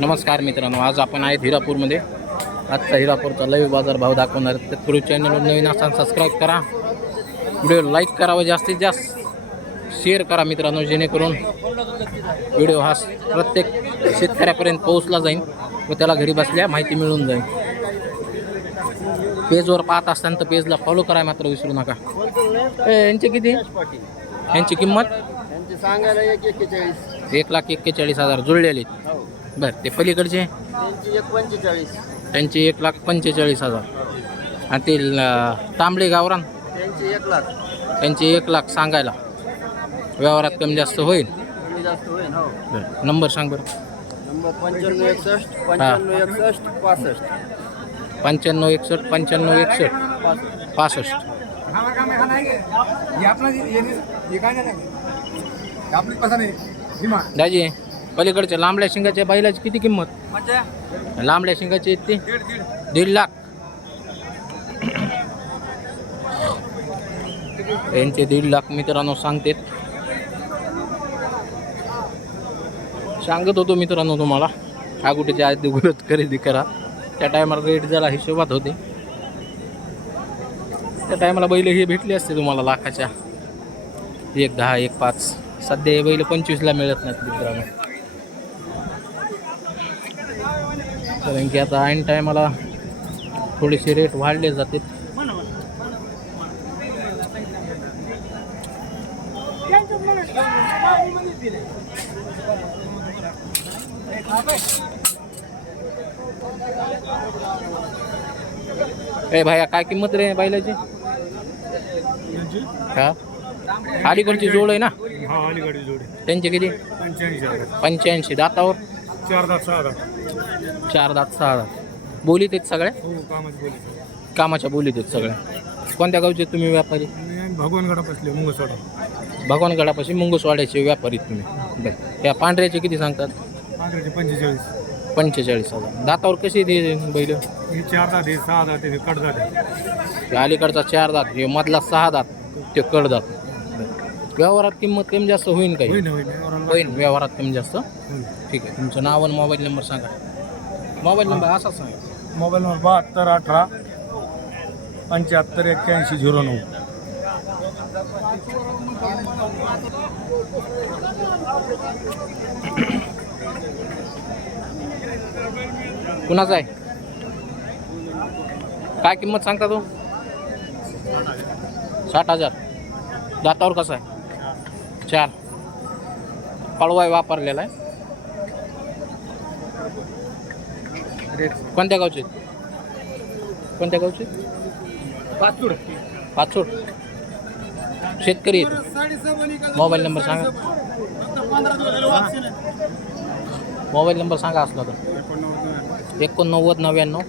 नमस्कार मित्रांनो आज आपण आहेत हिरापूरमध्ये. आजचा हिरापूरचा लाईव्ह बाजार भाव दाखवणार तत्पूर्वी चॅनलवर नवीन असाल सबस्क्राईब करा. व्हिडिओ लाईक करावा जास्तीत जास्त. शेअर करा मित्रांनो जेणेकरून व्हिडिओ हा प्रत्येक शेतकऱ्यापर्यंत पोहोचला जाईल व त्याला घरी बसल्या माहिती मिळून जाईल. पेजवर पाहत असताना तर पेजला फॉलो करा मात्र विसरू नका. यांचे किती? यांची किंमत? सांगायला एक एक्केचाळीस. एक लाख एक्केचाळीस हजार जुळलेले हो. बरं ते पलीकडचे? त्यांची एक पंचेचाळीस. त्यांचे एक लाख पंचेचाळीस हजार. आणि ते ल- तांबडे गावरान? त्यांची एक लाख. त्यांचे एक लाख सांगायला. व्यवहारात कमी जास्त होईल? कमी जास्त होईल हो. बरं नंबर सांग बरं. नंबर पंच्याण्णव एकसष्ट पंच्याण्णव एकसष्ट पासष्ट. पंच्याण्णव एकसष्ट पंच्याण्णव एकसष्ट. पासष्ट. पासष्ट. आहे भीमा दाजी पलीकडच्या लांबड्या शिंगाच्या बैलाची किती किंमत? लांबड्या शिंगाची आहेत ती? दीड लाख. यांचे दीड लाख मित्रांनो सांगतेत. सांगत होतो मित्रांनो तुम्हाला. आगुटीच्या आधी गुरत खरेदी करा. त्या टायमाला रेट जरा हिशोबात होते. त्या टायमाला बैल हे भेटले असते तुम्हाला लाखाच्या. एक दहा एक पाच. सध्या हे बैल पंचवीसला मिळत नाहीत मित्रांनो. कारण की आता ऐन टायमाला थोडेसे रेट वाढले जाते ए भाया काय किंमत रे बैलाची? हा? अलीकडची जोड आहे ना? हा अलीकडे जोडी. त्यांचे किती? पंच्याऐंशी हजार पंच्याऐंशी. दातावर? चार दात सहा दात. चार दात सहा दात. बोलीत आहेत सगळ्या? हो कामाची बोली कामाच्या बोलीत आहेत सगळ्या. कोणत्या गावचे तुम्ही व्यापारी? मी भगवानगडा बसले मुंगसवाडा. भगवानगडापाशी मुंगसवाड्याचे व्यापारी तुम्ही. बरं. त्या पांढऱ्याचे किती सांगतात? पांढऱ्याचे पंचेचाळीस. पंचेचाळीस हजार. दातावर कशी ते बैल? हे चार दात हे सहा दात हे कडदात आहे अलीकडचा चार दात हे मधला सहा दात ते कडदात. व्यवहारात किंमत कमी जास्त होईल काही होईन होईल व्यवहारात कमी जास्त. ठीक आहे. तुमचं नाव आणि मोबाईल नंबर सांगा. मोबाईल नंबर असाच सांगा. मोबाईल नंबर बहात्तर अठरा पंच्याहत्तर एक्क्याऐंशी झिरो नऊ. कुणाचा आहे? काय किंमत सांगता तू? साठ हजार. दातावर कसा आहे? चार. पळवाय वापरलेला आहे. कोणत्या गावचे? कोणत्या गावचे? पाचूड. पाचोड. शेतकरी मोबाईल नंबर सांगा. मोबाईल नंबर सांगा असला तर. एकोणनव्वद नव्याण्णव.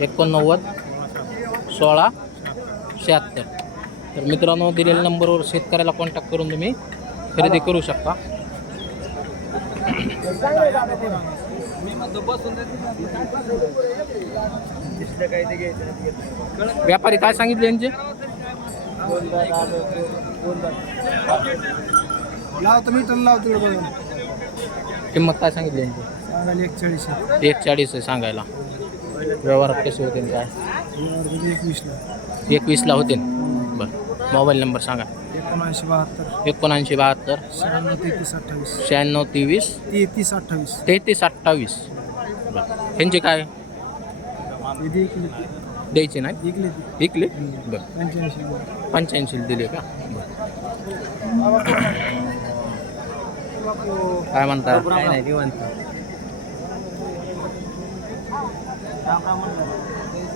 एकोणनव्वद. सोळा. शहात्तर. तर मित्रांनो दिलेल्या नंबरवर शेतकऱ्याला कॉन्टॅक्ट करून तुम्ही खरेदी करू शकता. व्यापारी काय सांगितले यांचे? किंमत काय सांगितली यांची? एक चाळीस आहे. सांगायला. व्यवहारात कसे होते काय? एकवीसला. एकवीसला होते. बरं. मोबाईल नंबर सांगा. एकोणऐंशी बहात्तर. एकोणऐंशी बहात्तर. शहाण्णव तेहतीस अठ्ठावीस. शहाण्णव तेवीस. तेहतीस अठ्ठावीस. तेहतीस अठ्ठावीस. बरं. ह्यांचे काय? द्यायचे नाही? इकले विकले बरं. पंच्याऐंशी पंच्याऐंशी दिले का? काय म्हणता? काय नाही निवांत.